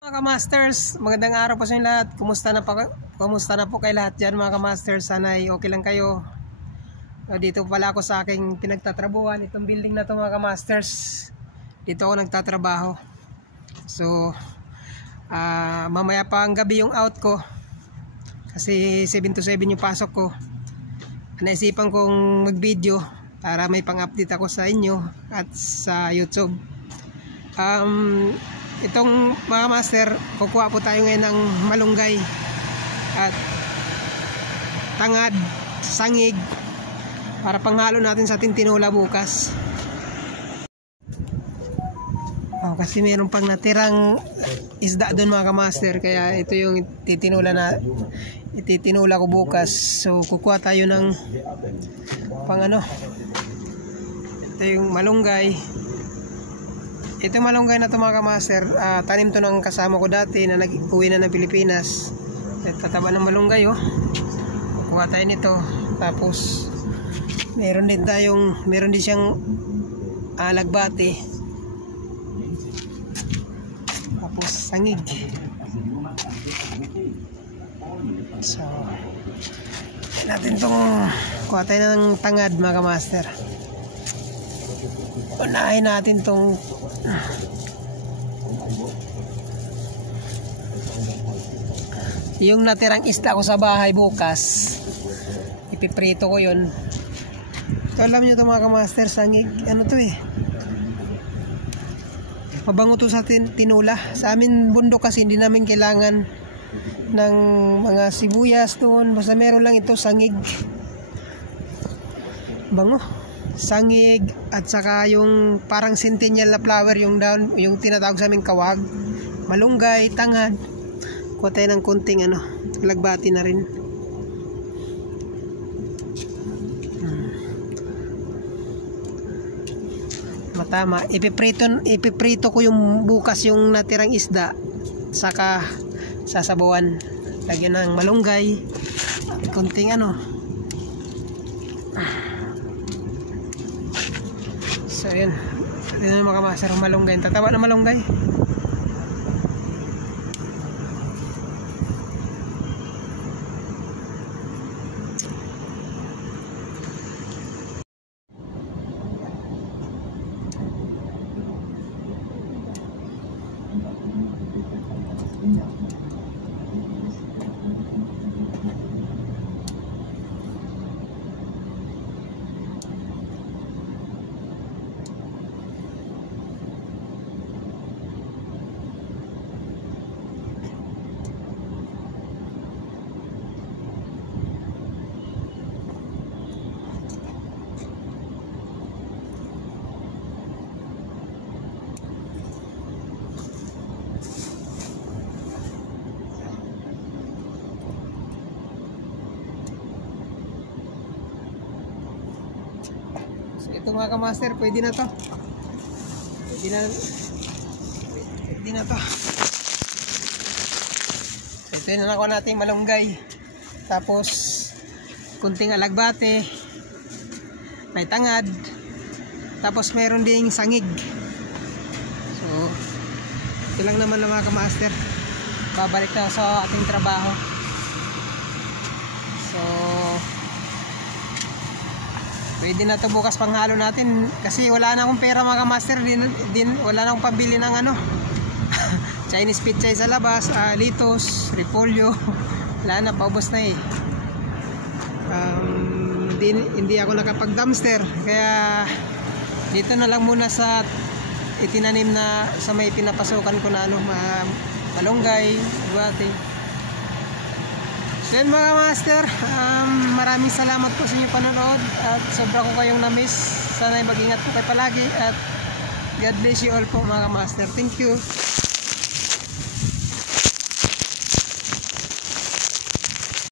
Mga ka-masters, magandang araw po sa inyo lahat. Kumusta na po kayo lahat dyan mga ka-masters? Sana ay okay lang kayo. Dito pala ako sa aking pinagtatrabuhan. Itong building na to mga ka-masters, dito ako nagtatrabaho. So mamaya pa ang gabi yung out ko, kasi 7 to 7 yung pasok ko. Naisipan kong mag-video para may pang-update ako sa inyo at sa YouTube. Itong mga master, kukuha po tayo ngayon ng malunggay at tangad, sangig para panghalo natin sa ating tinola bukas. Kasi mayroon pang natirang isda doon mga kamaster, kaya ito yung ititinula ko bukas. So kukuha tayo ng ito yung malunggay. Ito malunggay na ito mga kamaster, tanim to ng kasama ko dati na nag-uwi na ng Pilipinas. Tataba ng malunggay kukuha tayo nito. Tapos meron din siyang alagbati. Tapos sangig. So natin kuha tayo ng tangad mga kamaster. Unahin natin yung natirang isda ko sa bahay bukas, ipiprito ko yun. So, alam nyo ito mga kamaster, sangig, mabango to sa tinula. Sa amin bundok kasi hindi namin kailangan ng mga sibuyas doon, basta meron lang ito, sangig, bango, sangig, at saka yung parang centennial na flower, yung down, yung tinatawag sa aming kawag, malunggay, tangad. Kuha tayo ng kunting lagbati na rin. Matama, ipiprito ko yung bukas yung natirang isda, saka sasabawan, lagyan ng malunggay at kunting so yun na mga master, malunggay, tataba na malunggay. Ito mga kamaster, pwede na to. Ito yung nakuha natin malunggay. Tapos kunting alagbate, may tangad, tapos meron ding sangig. So ito lang naman mga kamaster. Babalik na sa ating trabaho. So pwede na ito bukas panghalo natin, kasi wala na akong pera mga master, wala na akong pambili ng Chinese pizza sa labas, litos, repolyo, wala na, paubos na hindi ako nakapag dumpster, kaya dito na lang muna sa itinanim na sa may pinapasukan ko na malunggay, bati. So yun mga master, maraming salamat po sa inyong panonood at sobra ko kayong na-miss. Sana mag-ingat po kayo palagi at God bless you all po mga master. Thank you.